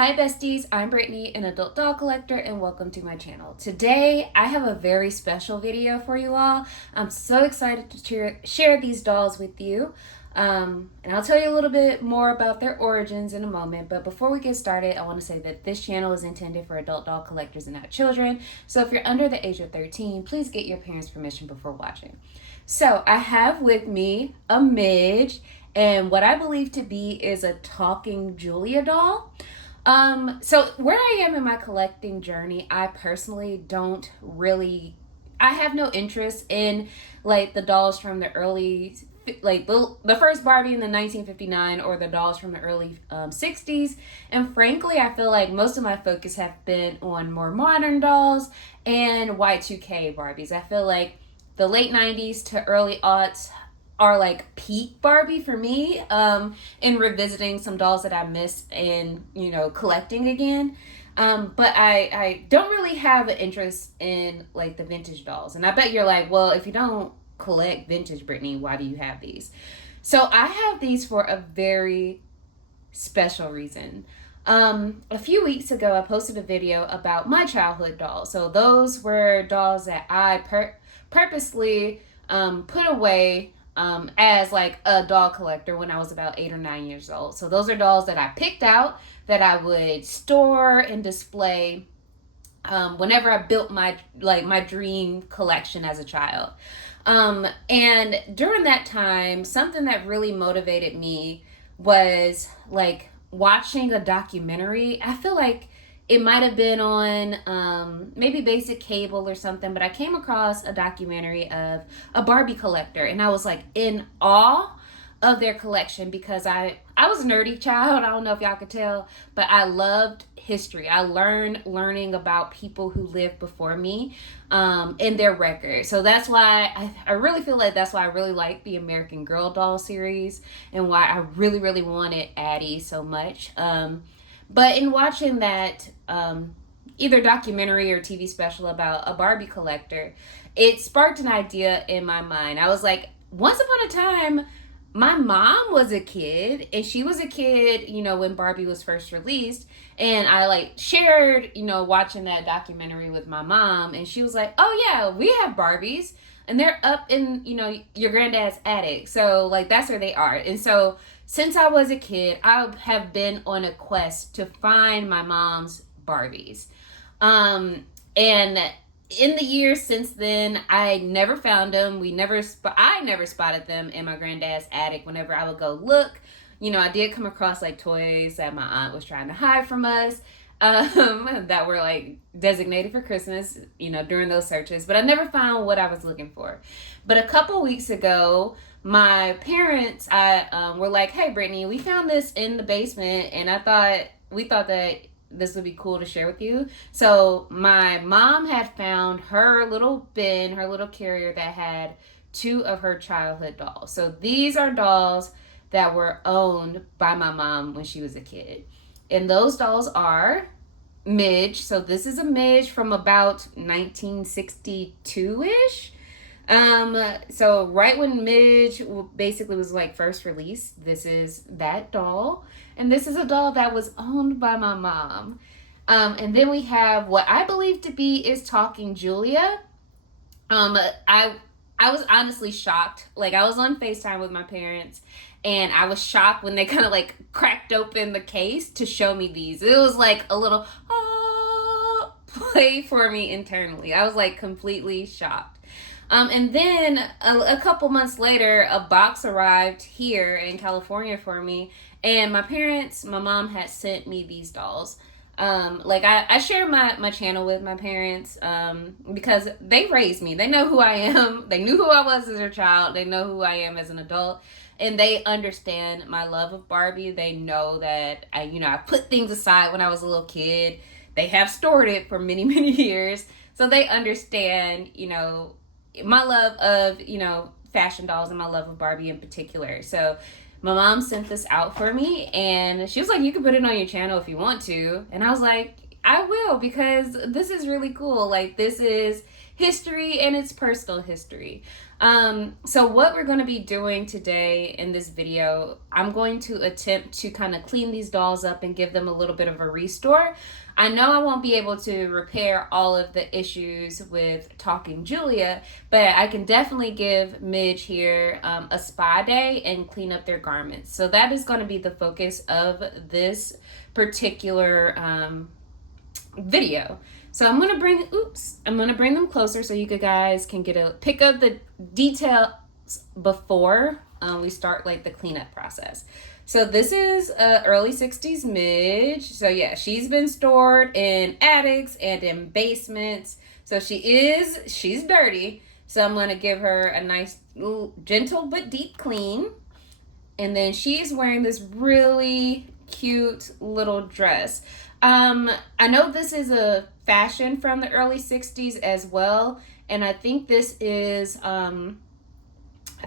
Hi besties, I'm Brittany, an adult doll collector, and welcome to my channel. Today, I have a very special video for you all. I'm so excited to share these dolls with you. And I'll tell you a little bit more about their origins in a moment, but before we get started, I want to say that this channel is intended for adult doll collectors and not children. So if you're under the age of 13, please get your parents' permission before watching. So I have with me a midge and what I believe to be is a talking Julia doll. So where I am in my collecting journey, I personally don't really, I have no interest in like the dolls from the early, like the first Barbie in the 1959 or the dolls from the early 60s. And frankly, I feel like most of my focus have been on more modern dolls and Y2K Barbies. I feel like the late 90s to early aughts are like peak Barbie for me, in revisiting some dolls that I missed and, collecting again. But I don't really have an interest in like the vintage dolls. And I bet you're like, well, if you don't collect vintage, Brittany, why do you have these? So I have these for a very special reason. A few weeks ago, I posted a video about my childhood dolls. So those were dolls that I purposely put away as like a doll collector when I was about 8 or 9 years old. So those are dolls that I picked out that I would store and display whenever I built my dream collection as a child. And during that time, something that really motivated me was like watching a documentary. I feel like it might have been on maybe basic cable or something, but I came across a documentary of a Barbie collector, and I was like in awe of their collection because I was a nerdy child. I don't know if y'all could tell, but I loved history. I learning about people who lived before me and their records. So that's why I really feel like that's why I really like the American Girl doll series and why I really, really wanted Addie so much. But in watching that either documentary or TV special about a Barbie collector, it sparked an idea in my mind. I was like, once upon a time, my mom was a kid, and she was a kid, when Barbie was first released. And I like shared, watching that documentary with my mom, and she was like, oh yeah, we have Barbies, and they're up in, your granddad's attic. So like, that's where they are. And so since I was a kid, I have been on a quest to find my mom's Barbies. And in the years since then, I never found them. I never spotted them in my granddad's attic whenever I would go look. I did come across like toys that my aunt was trying to hide from us, that were like designated for Christmas, during those searches. But I never found what I was looking for. But a couple weeks ago, my parents were like, hey, Brittany, we found this in the basement, and we thought that this would be cool to share with you. So my mom had found her little bin, her little carrier that had 2 of her childhood dolls. So these are dolls that were owned by my mom when she was a kid. And those dolls are Midge. So this is a Midge from about 1962-ish. So right when Midge basically was like first released, this is that doll. And this is a doll that was owned by my mom. And then we have what I believe to be is Talking Julia. I was honestly shocked. Like, I was on FaceTime with my parents, and I was shocked when they kind of like cracked open the case to show me these. It was like a little play for me internally. I was like completely shocked. And then a couple months later, a box arrived here in California for me, and my mom had sent me these dolls. I share my channel with my parents because they raised me. They know who I am. They knew who I was as a child. They know who I am as an adult. And they understand my love of Barbie. They know that I put things aside when I was a little kid. They have stored it for many, many years. So they understand, my love of, fashion dolls and my love of Barbie in particular. So my mom sent this out for me, and she was like, you can put it on your channel if you want to. And I was like, I will, because this is really cool. Like, this is history and it's personal history. So what we're going to be doing today in this video, I'm going to attempt to kind of clean these dolls up and give them a little bit of a restore. I know I won't be able to repair all of the issues with Talking Julia, but I can definitely give Midge here a spa day and clean up their garments. So that is going to be the focus of this particular video. So I'm gonna bring them closer so you guys can pick up the details before we start like the cleanup process. So this is early 60s Midge. So yeah, she's been stored in attics and in basements. So she's dirty. So I'm gonna give her a nice, gentle but deep clean. And then she's wearing this really cute little dress. I know this is a fashion from the early 60s as well. And I think this is, I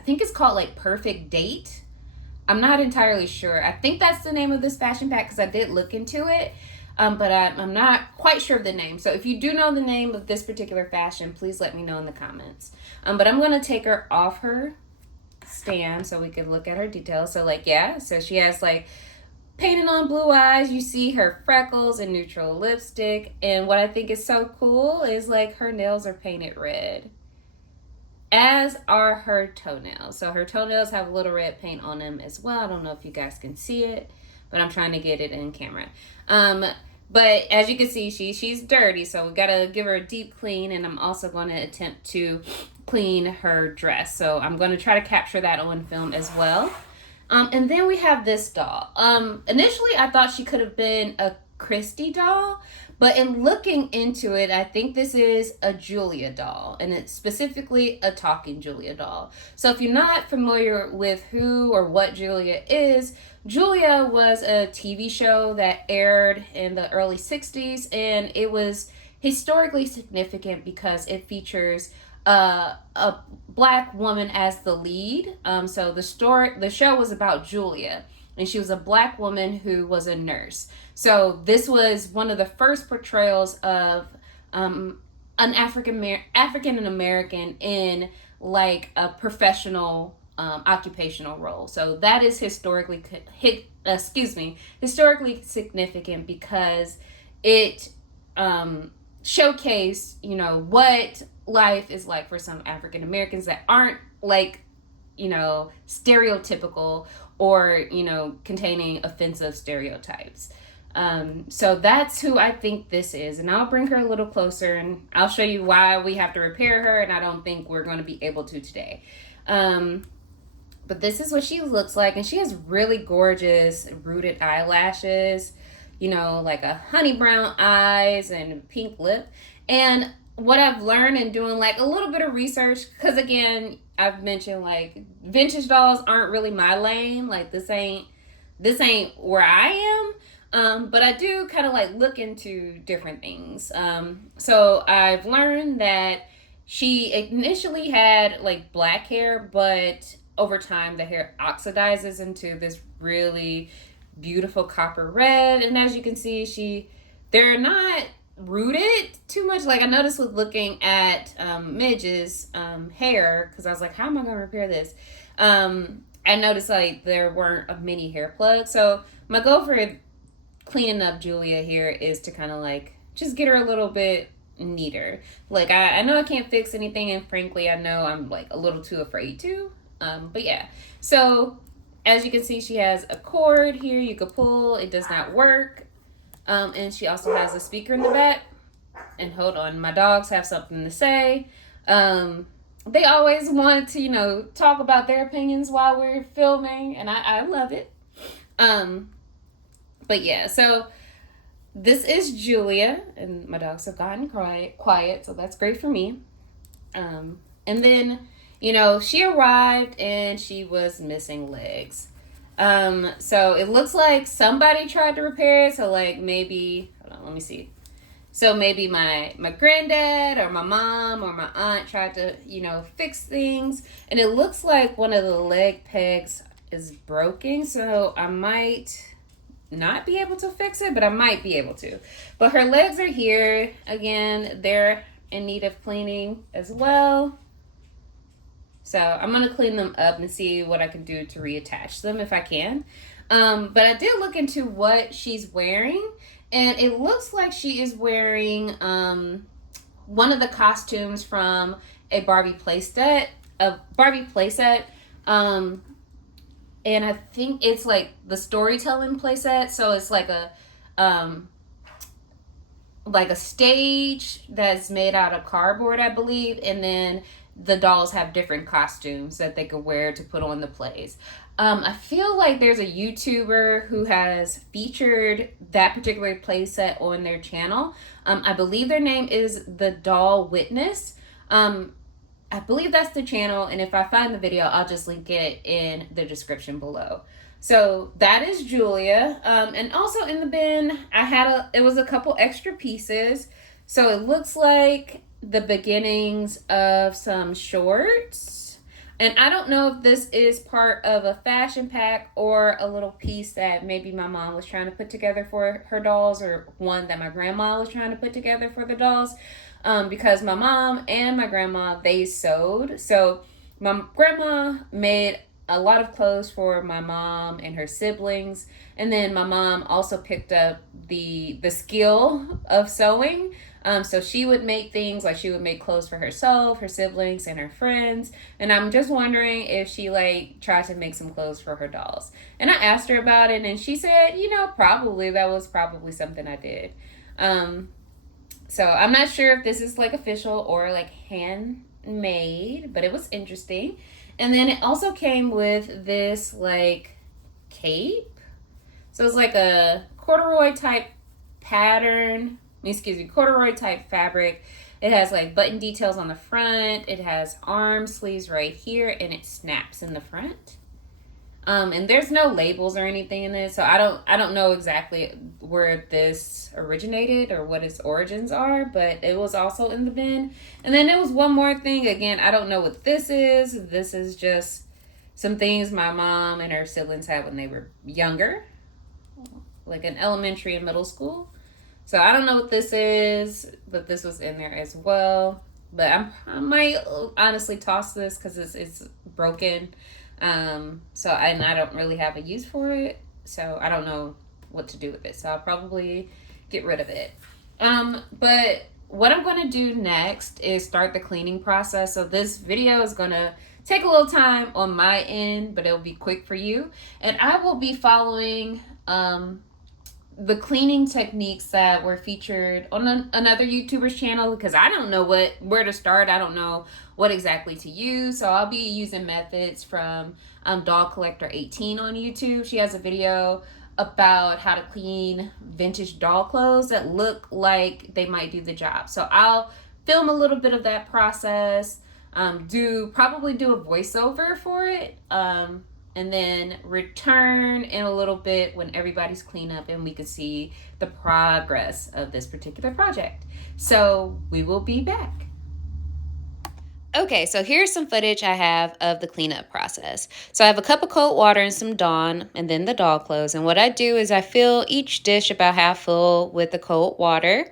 think it's called like Perfect Date. I'm not entirely sure. I think that's the name of this fashion pack because I did look into it. But I'm not quite sure of the name. So if you do know the name of this particular fashion, please let me know in the comments. But I'm going to take her off her stand so we could look at her details. So like, yeah, so she has like painted on blue eyes. You see her freckles and neutral lipstick. And what I think is so cool is like her nails are painted red, as are her toenails. So her toenails have a little red paint on them as well. I don't know if you guys can see it, but I'm trying to get it in camera. But as you can see, she's dirty, so we gotta give her a deep clean, and I'm also going to attempt to clean her dress. So I'm going to try to capture that on film as well. And then we have this doll. Initially, I thought she could have been a Christy doll, but in looking into it, I think this is a Julia doll, and it's specifically a Talking Julia doll. So if you're not familiar with who or what Julia is, Julia was a TV show that aired in the early 60s, and it was historically significant because it features a black woman as the lead. So the show was about Julia, and she was a black woman who was a nurse. So this was one of the first portrayals of an African American in like a professional occupational role. So that is historically significant because it showcased, you know, what life is like for some African Americans that aren't like, you know, stereotypical or, you know, containing offensive stereotypes. So that's who I think this is, and I'll bring her a little closer and I'll show you why we have to repair her, and I don't think we're going to be able to today. But this is what she looks like, and she has really gorgeous rooted eyelashes, you know, like a honey brown eyes and pink lip. And what I've learned in doing like a little bit of research, because again, I've mentioned like vintage dolls aren't really my lane. Like this ain't where I am. But I do kind of like look into different things. So I've learned that she initially had like black hair, but over time the hair oxidizes into this really beautiful copper red. And as you can see, they're not rooted too much. Like I noticed with looking at Midge's hair, because I was like, how am I going to repair this? I noticed like there weren't many hair plugs. So my goal for cleaning up Julia here is to kind of like just get her a little bit neater. Like I know I can't fix anything, and frankly I know I'm like a little too afraid to. But yeah, so as you can see, she has a cord here you could pull. It does not work. And she also has a speaker in the back. And hold on, my dogs have something to say. They always want to, you know, talk about their opinions while we're filming, and I love it. But yeah, so this is Julia, and my dogs have gotten quiet, so that's great for me. And then, you know, she arrived and she was missing legs. So it looks like somebody tried to repair it. So like maybe, hold on, let me see. So maybe my granddad or my mom or my aunt tried to, you know, fix things. And it looks like one of the leg pegs is broken. So I might not be able to fix it, but I might be able to. But her legs are here. Again, they're in need of cleaning as well. So I'm going to clean them up and see what I can do to reattach them if I can. But I did look into what she's wearing, and it looks like she is wearing one of the costumes from a Barbie playset. And I think it's like the storytelling playset. So it's like a stage that's made out of cardboard, I believe, and then the dolls have different costumes that they could wear to put on the plays. I feel like there's a YouTuber who has featured that particular playset on their channel. I believe their name is The Doll Witness. I believe that's the channel, and if I find the video, I'll just link it in the description below. So that is Julia. And also in the bin, it was a couple extra pieces. So it looks like the beginnings of some shorts. And I don't know if this is part of a fashion pack or a little piece that maybe my mom was trying to put together for her dolls, or one that my grandma was trying to put together for the dolls. Because my mom and my grandma, they sewed. So my grandma made a lot of clothes for my mom and her siblings. And then my mom also picked up the skill of sewing. So she would make things like she would make clothes for herself, her siblings, and her friends. And I'm just wondering if she tried to make some clothes for her dolls. And I asked her about it, and she said, probably that was probably something I did. So I'm not sure if this is official or handmade, but it was interesting. And then it also came with this cape. So it's like a corduroy type corduroy type fabric. It has button details on the front. It has arm sleeves right here, and it snaps in the front. And there's no labels or anything in it, so I don't know exactly where this originated or what its origins are, but it was also in the bin. And then there was one more thing. Again, I don't know what this is. This is just some things my mom and her siblings had when they were younger, like in elementary and middle school. So I don't know what this is, but this was in there as well. But I might honestly toss this because it's broken. And I don't really have a use for it, so I don't know what to do with it. So I'll probably get rid of it. But what I'm going to do next is start the cleaning process. So this video is going to take a little time on my end, but it'll be quick for you. And I will be following the cleaning techniques that were featured on another YouTuber's channel, because I don't know where to start. I don't know what exactly to use. So I'll be using methods from Doll Collector 18 on YouTube. She has a video about how to clean vintage doll clothes that look like they might do the job. So I'll film a little bit of that process, probably do a voiceover for it, and then return in a little bit when everybody's clean up and we can see the progress of this particular project. So we will be back. Okay, so here's some footage I have of the cleanup process. So I have a cup of cold water and some Dawn, and then the doll clothes. And what I do is I fill each dish about half full with the cold water.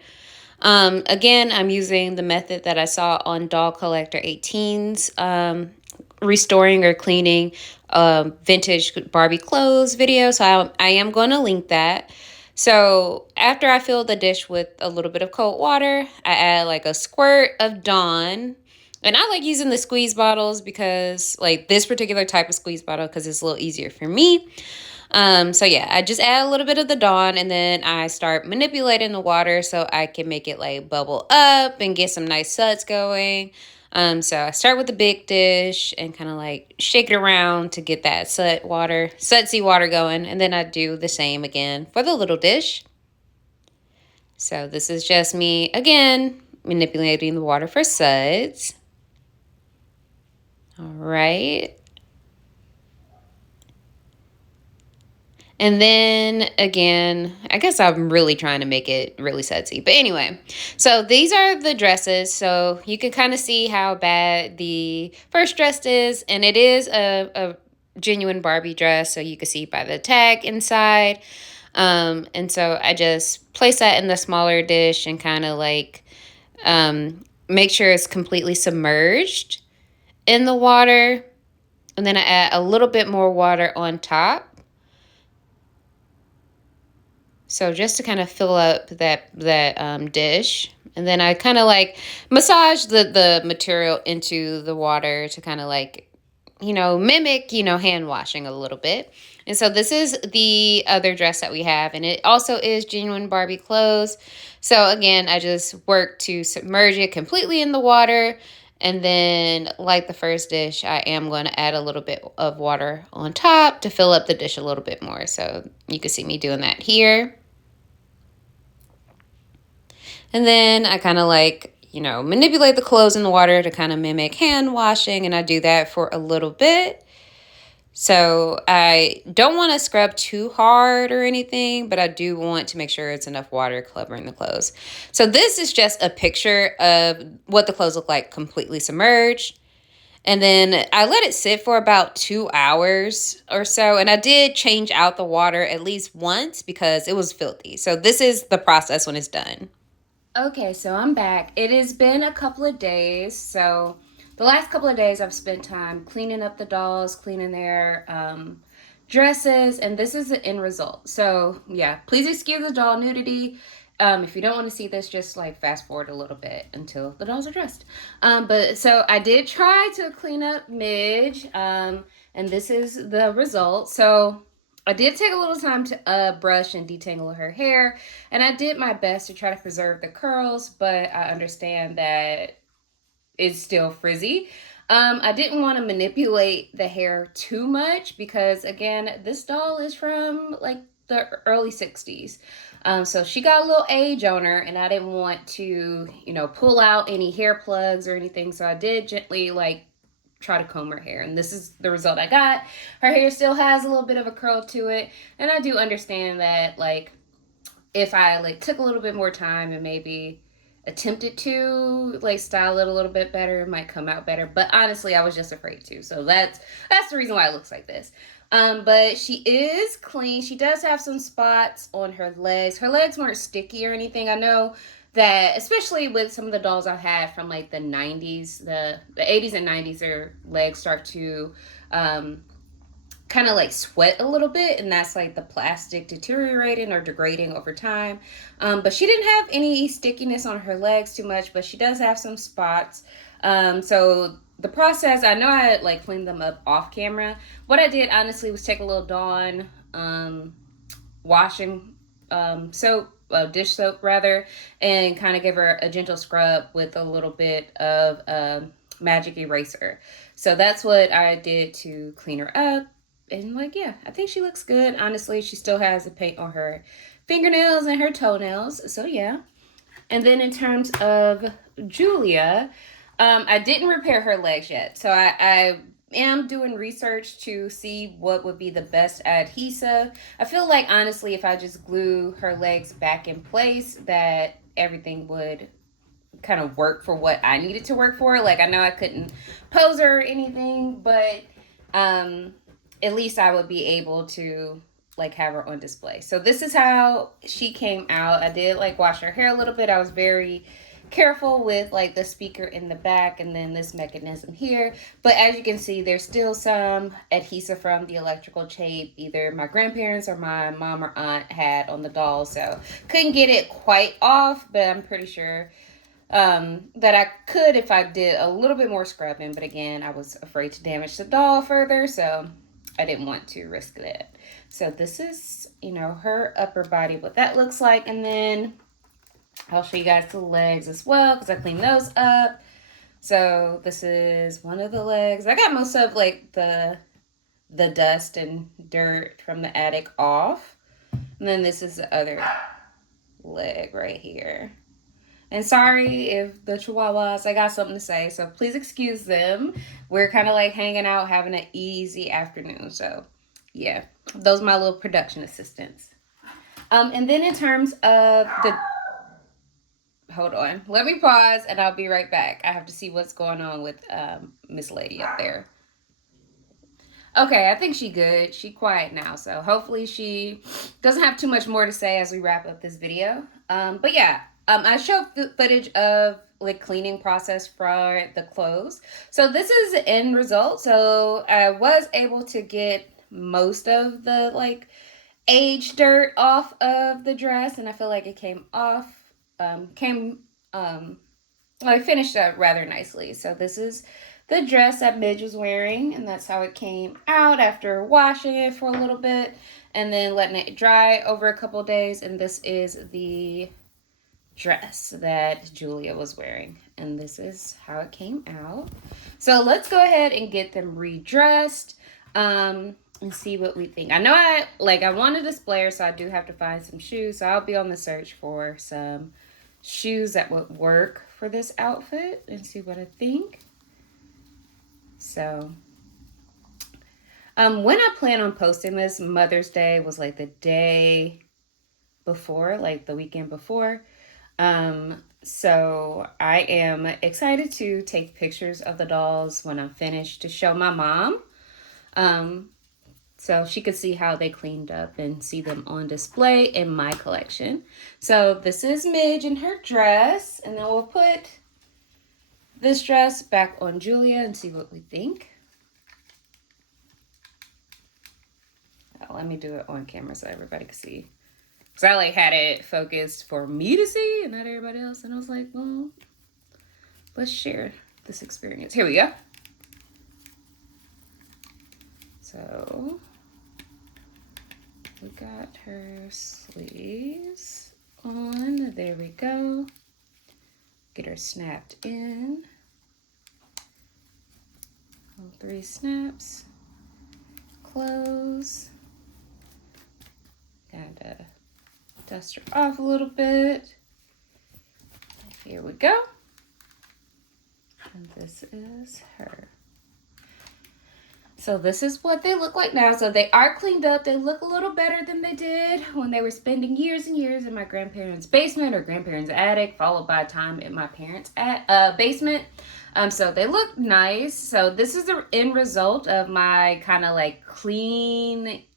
Again, I'm using the method that I saw on Doll Collector 18's restoring or cleaning vintage Barbie clothes video. So I am going to link that. So after I fill the dish with a little bit of cold water, I add a squirt of Dawn. And I like using the squeeze bottles because this particular type of squeeze bottle, because it's a little easier for me. So yeah, I just add a little bit of the Dawn, and then I start manipulating the water so I can make it bubble up and get some nice suds going. So I start with the big dish and kind of shake it around to get that sudsy water going. And then I do the same again for the little dish. So this is just me, again, manipulating the water for suds. All right. And then again, I guess I'm really trying to make it really sudsy. But anyway, so these are the dresses. So you can kind of see how bad the first dress is. And it is a genuine Barbie dress. So you can see by the tag inside. And so I just place that in the smaller dish and kind of like make sure it's completely submerged in the water. And then I add a little bit more water on top. So just to kind of fill up that dish. And then I kind of like massage the material into the water to kind of like, mimic, hand washing a little bit. And so this is the other dress that we have. And it also is genuine Barbie clothes. So again, I just work to submerge it completely in the water. And then, like the first dish, I am going to add a little bit of water on top to fill up the dish a little bit more. So you can see me doing that here. And then I kind of like, manipulate the clothes in the water to kind of mimic hand washing. And I do that for a little bit. So I don't want to scrub too hard or anything, but I do want to make sure it's enough water covering the clothes. So this is just a picture of what the clothes look like completely submerged. And then I let it sit for about 2 hours or so. And I did change out the water at least once because it was filthy. So this is the process when it's done. Okay, so I'm back. It has been a couple of days. So the last couple of days I've spent time cleaning up the dolls, cleaning their dresses, and this is the end result. So yeah, please excuse the doll nudity. If you don't want to see this, just like fast forward a little bit until the dolls are dressed. But so I did try to clean up Midge, and this is the result. So I did take a little time to brush and detangle her hair, and I did my best to try to preserve the curls, but I understand that it's still frizzy. I didn't want to manipulate the hair too much because, again, this doll is from like the early 60s. So she got a little age on her, and I didn't want to, pull out any hair plugs or anything. So I did gently like try to comb her hair, and this is the result I got. Her hair still has a little bit of a curl to it, and I do understand that like if I like took a little bit more time and maybe attempted to like style it a little bit better, it might come out better. But honestly, I was just afraid to. So that's the reason why it looks like this. But she is clean. She does have some spots on her legs. Her legs weren't sticky or anything. I know that especially with some of the dolls I've had from like the 90s, the 80s and 90s, their legs start to kind of like sweat a little bit, and that's like the plastic deteriorating or degrading over time. But she didn't have any stickiness on her legs too much, but she does have some spots. So the process, I know I had like cleaned them up off camera. What I did honestly was take a little Dawn washing soap, dish soap rather, and kind of give her a gentle scrub with a little bit of magic eraser. So that's what I did to clean her up. And like, yeah, I think she looks good. Honestly, she still has the paint on her fingernails and her toenails. So yeah. And then in terms of Julia, I didn't repair her legs yet. So I am doing research to see what would be the best adhesive. I feel like honestly, if I just glue her legs back in place, that everything would kind of work for what I needed to work for. Like I know I couldn't pose her or anything, but um at least I would be able to like have her on display. So this is how she came out. I did like wash her hair a little bit. I was very careful with like the speaker in the back and then this mechanism here. But as you can see, there's still some adhesive from the electrical tape either my grandparents or my mom or aunt had on the doll. So couldn't get it quite off, but I'm pretty sure that I could if I did a little bit more scrubbing. But again, I was afraid to damage the doll further, so I didn't want to risk that. So this is, her upper body, what that looks like. And then I'll show you guys the legs as well because I cleaned those up. So this is one of the legs. I got most of like the dust and dirt from the attic off. And then this is the other leg right here. And sorry if the chihuahuas, I got something to say, so please excuse them. We're kind of like hanging out, having an easy afternoon. So yeah, those are my little production assistants. And then in terms of hold on, let me pause and I'll be right back. I have to see what's going on with Miss Lady up there. Okay, I think she good. She quiet now, so hopefully she doesn't have too much more to say as we wrap up this video. But yeah, I showed footage of like cleaning process for the clothes. So this is the end result. So I was able to get most of the like age dirt off of the dress, and I feel like it came off. Came well, I finished that rather nicely. So this is the dress that Midge was wearing, and that's how it came out after washing it for a little bit and then letting it dry over a couple days. And this is the dress that Julia was wearing, and this is how it came out. So let's go ahead and get them redressed and see what we think. I know I want to display her, so I do have to find some shoes. So I'll be on the search for some shoes that would work for this outfit and see what I think. So when I plan on posting this, Mother's Day was like the day before, like the weekend before. So I am excited to take pictures of the dolls when I'm finished to show my mom. So she could see how they cleaned up and see them on display in my collection. So this is Midge in her dress, and then we'll put this dress back on Julia and see what we think. Oh, let me do it on camera so everybody can see. Because I like had it focused for me to see and not everybody else. And I was like, well, let's share this experience. Here we go. So we got her sleeves on. There we go. Get her snapped in. All 3 snaps. Close. Gotta dust her off a little bit. Here we go. And this is her. So this is what they look like now. So they are cleaned up. They look a little better than they did when they were spending years and years in my grandparents' basement or grandparents' attic, followed by time in my parents' basement. So they look nice. So this is the end result of my kind of like cleaning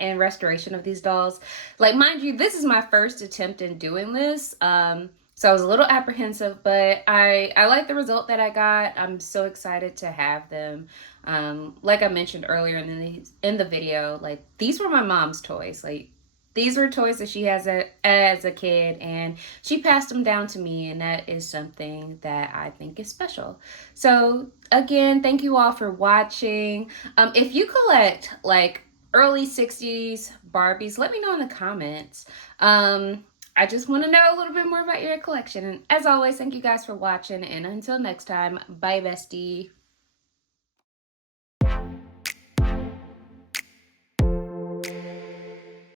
and restoration of these dolls. Like, mind you, this is my first attempt in doing this. So I was a little apprehensive, but I like the result that I got. I'm so excited to have them. Like I mentioned earlier in the video, like these were my mom's toys. Like these were toys that she has as a kid, and she passed them down to me, and that is something that I think is special. So again, thank you all for watching. If you collect like early 60s Barbies, let me know in the comments. I just want to know a little bit more about your collection. And as always, thank you guys for watching. And until next time, bye, bestie.